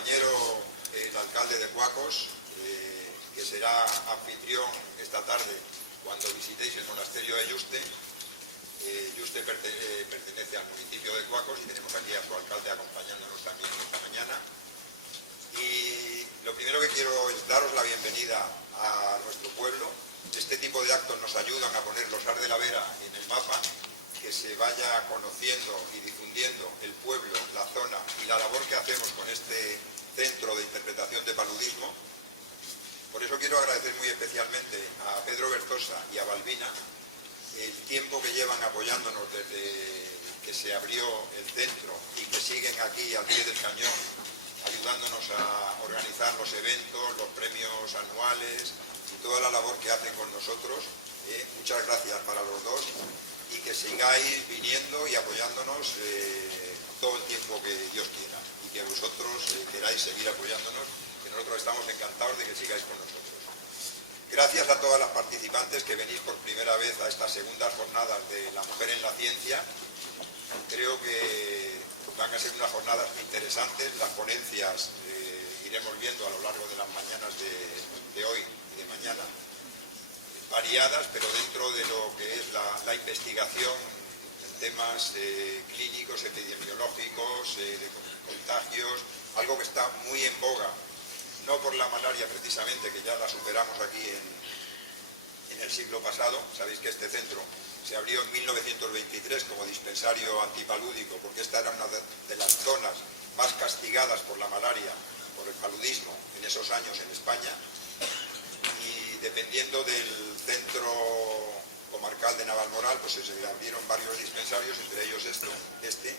compañero, el alcalde de Cuacos, que será anfitrión esta tarde cuando visitéis el monasterio de Yuste. Yuste pertenece al municipio de Cuacos y tenemos aquí a su alcalde acompañándonos también esta mañana. Y lo primero que quiero es daros la bienvenida a nuestro pueblo. Este tipo de actos nos ayudan a poner los Ars de la Vera en el mapa, que se vaya conociendo y difundiendo el pueblo, la zona y la labor que hacemos con este centro de interpretación de paludismo. Por eso quiero agradecer muy especialmente a Pedro Bertosa y a Balbina el tiempo que llevan apoyándonos desde que se abrió el centro y que siguen aquí al pie del cañón, ayudándonos a organizar los eventos, los premios anuales y toda la labor que hacen con nosotros. Muchas gracias para los dos y que sigáis viniendo y apoyándonos todo el tiempo que Dios quiera y que vosotros queráis seguir apoyándonos, que nosotros estamos encantados de que sigáis con nosotros. Gracias a todas las participantes que venís por primera vez a estas segundas jornadas de la mujer en la ciencia. Creo que van a ser unas jornadas interesantes. Las ponencias iremos viendo a lo largo de las mañanas de hoy y de mañana, variadas, pero dentro de lo que es la investigación en temas clínicos, epidemiológicos, de contagios, algo que está muy en boga. No por la malaria precisamente, que ya la superamos aquí en el siglo pasado. Sabéis que este centro se abrió en 1923 como dispensario antipalúdico, porque esta era una de las zonas más castigadas por la malaria, por el paludismo en esos años en España. Y dependiendo del centro comarcal de Navalmoral, pues se abrieron varios dispensarios, entre ellos este,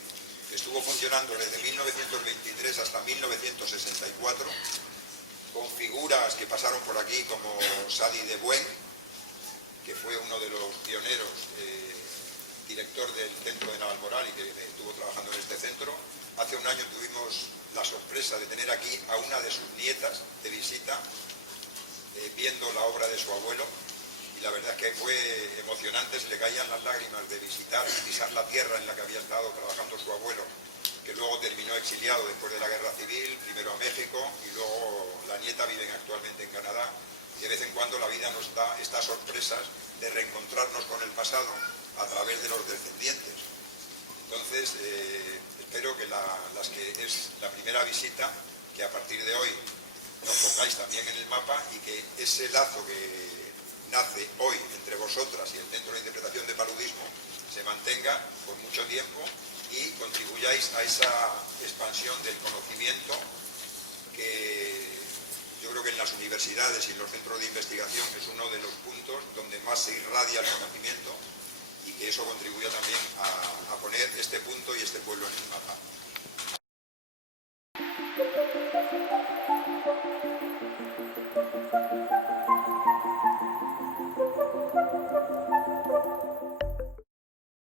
que estuvo funcionando desde 1923 hasta 1964, con figuras que pasaron por aquí como Sadi de Buen, que fue uno de los pioneros, director del centro de Navalmoral y que estuvo trabajando en este centro. Hace un año tuvimos la sorpresa de tener aquí a una de sus nietas de visita, viendo la obra de su abuelo, y la verdad es que fue emocionante, se le caían las lágrimas de visitar y pisar la tierra en la que había estado trabajando su abuelo, que luego terminó exiliado después de la Guerra Civil, primero a México y luego la nieta vive actualmente en Canadá. Y de vez en cuando la vida nos da estas sorpresas de reencontrarnos con el pasado a través de los descendientes. Entonces, espero que las que es la primera visita, que a partir de hoy nos pongáis también en el mapa y que ese lazo que nace hoy entre vosotras y el Centro de Interpretación de Paludismo se mantenga por mucho tiempo y contribuyáis a esa expansión del conocimiento que yo creo que en las universidades y en los centros de investigación es uno de los puntos donde más se irradia el conocimiento y que eso contribuya también a poner este punto y este pueblo en el mapa.